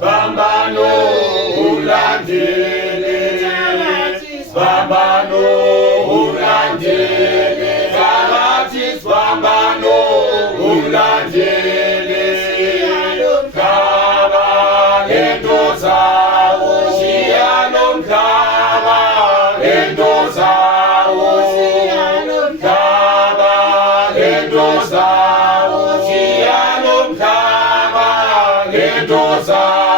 Pambano ulandele, pambano ulandele, Zavatis pambano ulandele, Kaba endoza, Shalom Kaba endoza, Kaba endoza, Shalom Kaba endoza.